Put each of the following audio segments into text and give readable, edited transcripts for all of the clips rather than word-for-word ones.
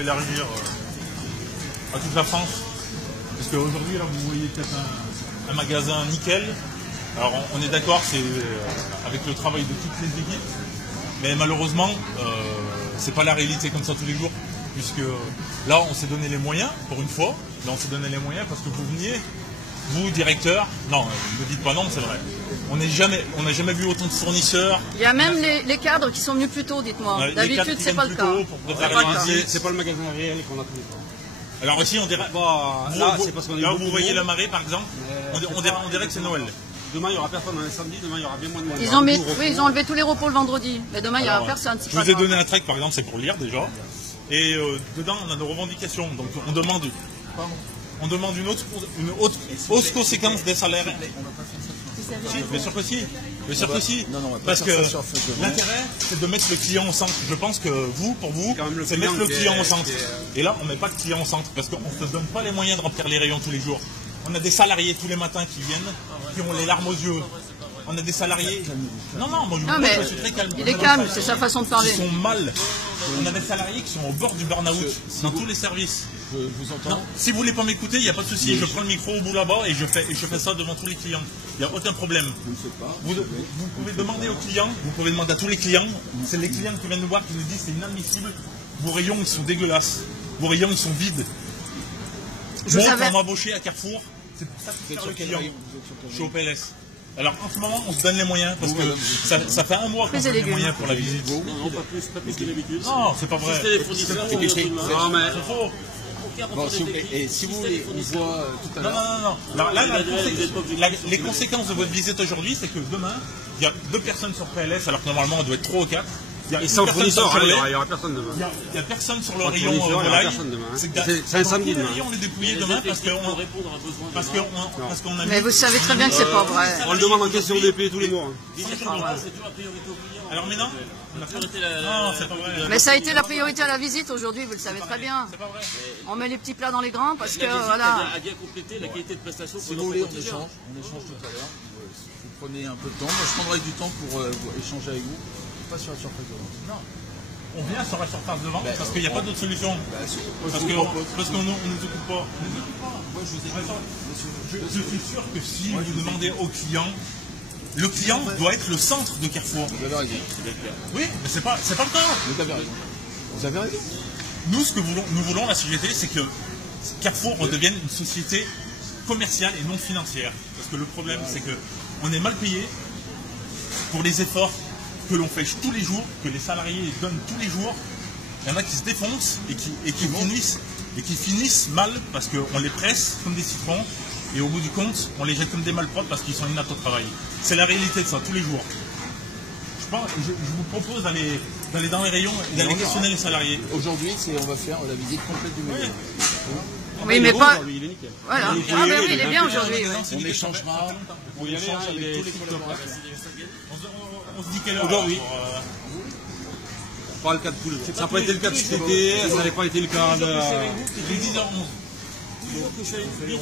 Élargir à toute la France. Parce qu'aujourd'hui, là, vous voyez peut-être un magasin nickel. Alors, on est d'accord, c'est avec le travail de toutes les équipes. Mais malheureusement, c'est pas la réalité comme ça tous les jours. Puisque là, on s'est donné les moyens, pour une fois. Là, on s'est donné les moyens parce que vous veniez, vous, directeur. Non, ne me dites pas non, c'est vrai. On n'a jamais vu autant de fournisseurs. Il y a même les cadres qui sont venus plus tôt, dites-moi. D'habitude, c'est pas le cas. C'est pas le magasin réel qu'on a tous les temps. Alors ici, on dirait. Là, c'est parce qu'on est. Là, vous voyez la marée, par exemple. On dirait que c'est Noël. Demain, il n'y aura personne. Samedi, demain, il y aura bien moins de monde. Ils ont enlevé tous les repos le vendredi. Mais demain, il n'y aura personne. Je vous ai donné un tract, par exemple, c'est pour lire déjà. Et dedans, on a nos revendications. Donc, on demande une haute hausse conséquence des salaires. Si, bien sûr que si. Bien sûr que si. Parce que l'intérêt, c'est de mettre le client au centre. Je pense que pour vous, c'est mettre le client au centre. Et là, on ne met pas le client au centre parce qu'on ne se donne pas les moyens de remplir les rayons tous les jours. On a des salariés tous les matins qui viennent, qui ont les larmes aux yeux. On a des salariés. Non, moi je suis très calme. Il est calme, c'est sa façon de parler. Ils sont mal. On a des salariés qui sont au bord du burn-out dans tous les services. Je vous entends. Non, si vous voulez pas m'écouter, il n'y a pas de souci. Je prends le micro au bout là-bas et je fais ça devant tous les clients. Il n'y a aucun problème. Vous ne le faites pas. Vous pouvez demander aux clients, vous pouvez demander à tous les clients. C'est les clients qui viennent nous voir qui nous disent c'est inadmissible. Vos rayons ils sont dégueulasses. Vos rayons ils sont vides. Moi, quand on m'a embauché à Carrefour, c'est pour ça que je suis le client. Je suis au PLS. Alors en ce moment, on se donne les moyens parce que ça fait un mois qu'on se donne les moyens pour la visite. Non, pas plus que d'habitude. Non, c'est pas vrai. C'était les fournisseurs. Non, mais c'est faux. Bon, s'il vous plaît, et si vous voulez, on voit tout à l'heure. Non. Là, les conséquences de votre visite aujourd'hui, c'est que demain, il y a 2 personnes sur PLS, alors que normalement, on doit être 3 ou 4. Et sans fournisseur, il n'y aura personne demain. Il n'y a personne sur le rayon volaille. C'est un samedi demain. On est dépouillé demain parce qu'on a. Mais vous savez très bien que c'est pas vrai. On le demande en question d'épée tous les mois. Alors maintenant, non, c'est pas vrai. Mais ça a été la priorité à la visite aujourd'hui, vous le savez très bien. C'est pas vrai. On met les petits plats dans les grands parce que voilà. Elle a bien complété la qualité de prestation. Si vous voulez, on échange tout à l'heure. Vous prenez un peu de temps. Moi, je prendrai du temps pour échanger avec vous. Pas sur la surface de vente. Non. On vient sur la surface de vente parce qu'il n'y a pas d'autre solution. Parce qu'on ne nous occupe pas. Moi, Je suis sûr que si vous demandez au client, le client doit être le centre de Carrefour. Vous avez raison. Oui, mais c'est pas le cas. Vous avez raison. Vous avez raison. Nous, ce que nous voulons, la CGT, c'est que Carrefour redevienne une société commerciale et non financière. Parce que le problème, c'est qu'on est mal payé pour les efforts que l'on fait tous les jours, que les salariés donnent tous les jours. Il y en a qui se défoncent et qui finissent mal parce qu'on les presse comme des citrons et au bout du compte, on les jette comme des malpropres parce qu'ils sont inaptes au travail. C'est la réalité de ça, tous les jours. Je vous propose d'aller dans les rayons et d'aller questionner les salariés. Aujourd'hui, on va faire la visite complète du magasin. Oui, mais pas. Il est nickel. Voilà. Ah ben oui, il est bien aujourd'hui. On échangera. On échange avec tous les on se dit quelle heure aujourd'hui. Pas le cas de tout le monde. Ça n'a pas été le cas de cet été, ça n'avait pas été le cas de. Il est 10h11.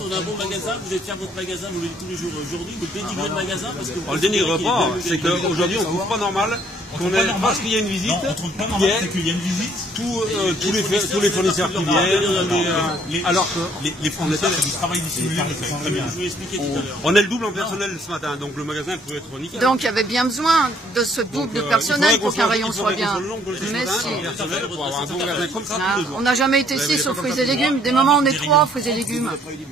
On a un bon magasin, vous êtes fiers de votre magasin, vous le dites tous les jours. Aujourd'hui, vous dénigrez le magasin parce que. On le dénigre pas, c'est qu'aujourd'hui on ne trouve pas normal parce qu'il y a une visite. Non, on trouve pas normal, c'est qu'il y a une visite. Tous les fournisseurs qui viennent. Alors que les fournisseurs, c'est du travail dissimulé, vous savez très bien. Je vous l'ai expliqué tout à l'heure. on est le double en personnel ce matin, donc le magasin pouvait être nickel. Donc il y avait bien besoin de ce double de personnel pour qu'un rayon soit bien. Mais si. Pour avoir un bon magasin comme ça tous les jours. On n'a jamais été 6 aux fruits et légumes. Des moments on est 3 fruits et légumes.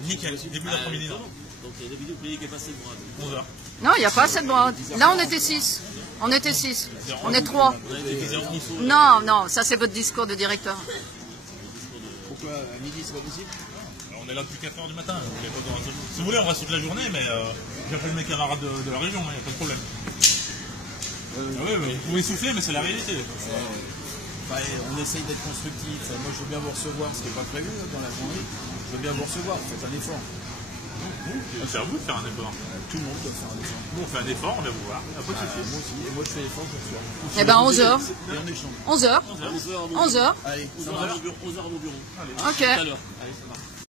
Nickel, début d'après-midi. Donc il y a des vidéos qui est passé le bras. 11h. Non, il n'y a pas assez de bras. Là on était 6. On était 6. On est 3. Non, ça c'est votre discours de directeur. Pourquoi à midi, c'est pas possible? On est là depuis 4h du matin. Si vous voulez, on reste toute la journée, mais j'appelle mes camarades de la région, il n'y a pas de problème. Oui, vous pouvez souffler, mais c'est la réalité. On essaye d'être constructif. Moi, je veux bien vous recevoir, ce qui n'est pas prévu dans la journée. Je veux bien vous recevoir, faites un effort. C'est à vous de faire un effort. Tout le monde doit faire un effort. Nous, on fait un effort, on vient vous voir. Pas de souci. Moi aussi, et moi je fais l'effort, je reçois. Eh ben 11h. Et on échange. 11h. 11h. Allez, ça 11h marche. à mon bureau. Ok. Tout à l'heure. Allez, ça marche.